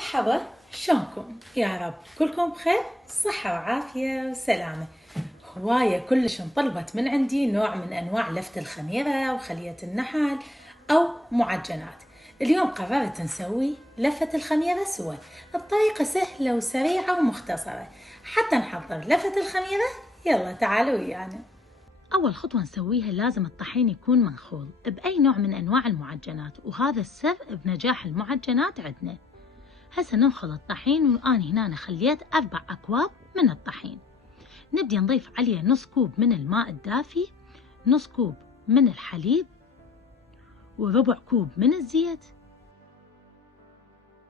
مرحبا، شلونكم؟ يا رب كلكم بخير، صحة وعافية وسلامة. هواية كلش انطلبت من عندي نوع من أنواع لفت الخميرة وخلية النحل أو معجنات. اليوم قررت نسوي لفة الخميرة سوا بطريقة سهلة وسريعة ومختصرة. حتى نحضر لفة الخميرة، يلا تعالوا ويانا. أول خطوة نسويها لازم الطحين يكون منخول بأي نوع من أنواع المعجنات، وهذا السر بنجاح المعجنات عندنا. هسه ننخل الطحين، وأنا هنا خليت 4 أكواب من الطحين. نبدي نضيف عليه نص كوب من الماء الدافي، نص كوب من الحليب، وربع كوب من الزيت،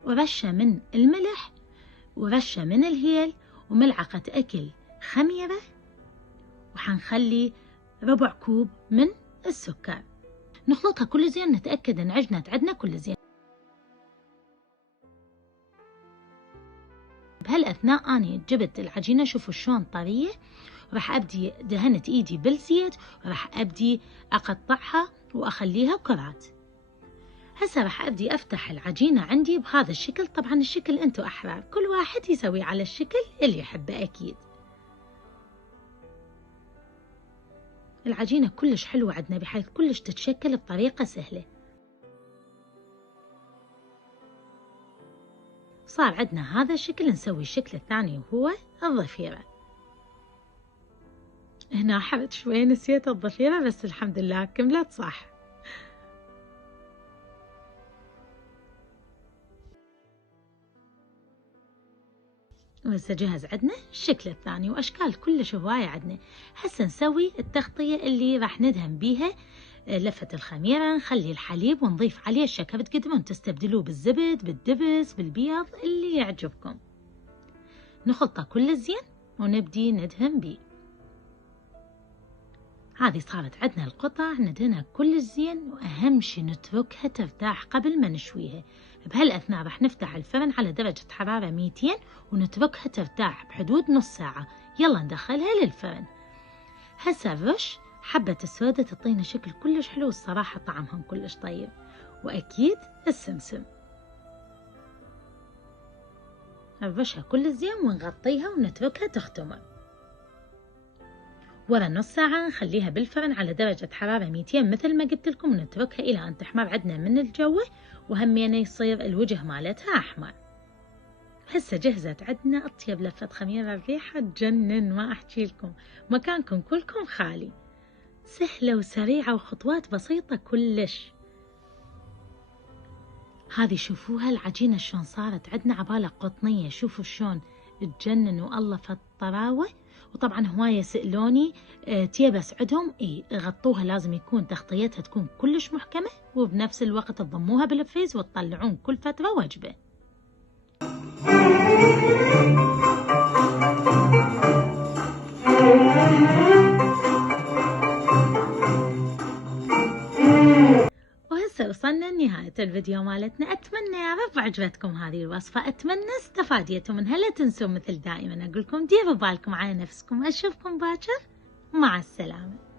ورشة من الملح، ورشة من الهيل، وملعقة أكل خميرة، وحنخلي ربع كوب من السكر. نخلطها كل زين، نتأكد ان عجنت عندنا كل زين. بهالأثناء أنا جبت العجينة، شوفوا شلون طرية، وراح أبدي دهنت إيدي بالزيت، وراح أبدي أقطعها وأخليها كرات. هسه راح أبدي أفتح العجينة عندي بهذا الشكل. طبعا الشكل أنتوا أحرار، كل واحد يسوي على الشكل اللي يحبه أكيد. العجينة كلش حلوة عندنا، بحيث كلش تتشكل بطريقة سهلة. صار عندنا هذا الشكل، نسوي الشكل الثاني وهو الضفيرة. هنا حبت شوي نسيت الضفيرة، بس الحمد لله كملت صح. وهسه جهز عندنا الشكل الثاني، وأشكال كلش هواية عندنا. هسه نسوي التغطية اللي راح ندهن بيها لفة الخميرة. نخلي الحليب ونضيف عليه الشكر، تقدرون تستبدلوه بالزبد، بالدبس، بالبيض، اللي يعجبكم. نخلطه كل زين ونبدي ندهن بيه. هذه صارت عندنا القطع، ندهنها كل زين، وأهم شي نتركها ترتاح قبل ما نشويها. بهالأثناء راح نفتح الفرن على درجة حرارة 200 ونتركها ترتاح بحدود نص ساعة. يلا ندخلها للفرن. هسه الرش حبة السودة تعطينا شكل كلش حلو، الصراحة طعمهم كلش طيب، وأكيد السمسم. نرشها كل زين ونغطيها ونتركها تختمر. ورا نص ساعة نخليها بالفرن على درجة حرارة 200 مثل ما قلت لكم، ونتركها إلى أن تحمر عندنا من الجو، وهمينا يصير الوجه مالتها أحمر. هسه جهزت عندنا أطيب لفة خميرة، الريحة تجنن ما أحكي لكم، مكانكم كلكم خالي. سهلة وسريعة وخطوات بسيطة كلش. هذه شوفوها العجينة شلون صارت عندنا عبالة قطنية، شوفوا شلون تجنن، والله فالطراوة. وطبعا هواية سألوني تيبس عندهم يغطوها، لازم يكون تغطيتها تكون كلش محكمة، وبنفس الوقت تضموها بالفريز وتطلعون كل فترة وجبة. وهسه وصلنا لنهاية الفيديو مالتنا. أتمنى يا رب عجبتكم هذه الوصفة، أتمنى استفاديتوا منها. لا تنسوا مثل دائما أقولكم ديروا بالكم على نفسكم. أشوفكم باكر، مع السلامة.